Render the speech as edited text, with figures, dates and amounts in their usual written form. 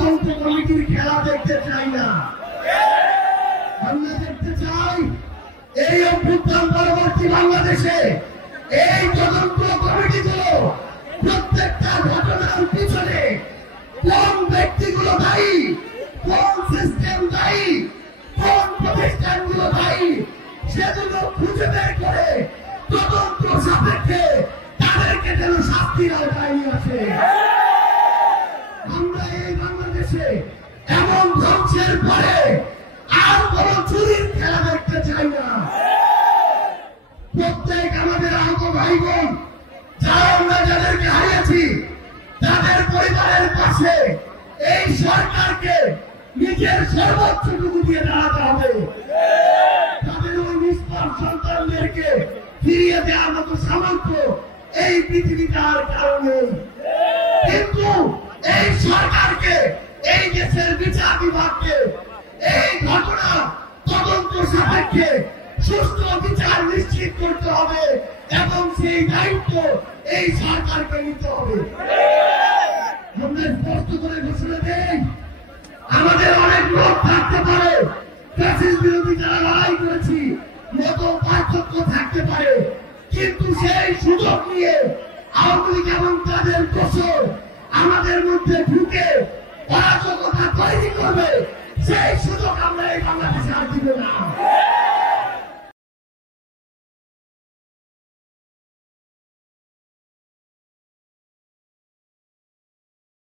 তদন্ত কমিটির খেলা দেখতে চাই না। আমরা দেখতে চাই এই অভ্যুত্থান পরবর্তী বাংলাদেশে এই তদন্ত কমিটিগুলো প্রত্যেকটা ঘটনার পিছনে কোন ব্যক্তিগুলো দায়ী, কোন সিস্টেম দায়ী, কোন প্রতিষ্ঠানগুলো দায়ী সেগুলো খুঁজে বের করে তদন্ত সাপেক্ষে তাদেরকে যেন শাস্তির আওতায় নিয়ে আসে। আমরা এই বাংলাদেশে এমন ধ্বংসের পরে আর কোন চুরির খেলা দেখতে চাই না। প্রত্যেক আমাদের আহত ভাই বোন যারা আমরা যাদেরকে হারিয়েছি তাদের পরিবারের পাশে এই সরকারকে নিজের সর্বোচ্চটুকু দিয়ে দাঁড়াতে হবে। তাদের ওই নিষ্পাপ সন্তানদেরকে ফিরিয়ে দেওয়ার মতো সামর্থ্য এই পৃথিবীতে আর কারো নেই। কিন্তু এই সরকারকে, এই দেশের বিচার বিভাগকে এই ঘটনা তদন্ত সাপেক্ষে সুষ্ঠু বিচার নিশ্চিত করতে হবে এবং সেই দায়িত্ব এই সরকারকে নিতে হবে। আমরা স্পষ্ট করে ঘোষণা দেই, আমাদের অনেক লোক থাকতে পারে, ফ্যাসিস্ট বিরোধী যারা লড়াই করেছি মত পার্থক্য থাকতে পারে, কিন্তু সেই সুযোগ নিয়ে আওয়ামী লীগ এবং তাদের দোষর আমাদের মধ্যে ঢুকে অরাজকতা তৈরি করবে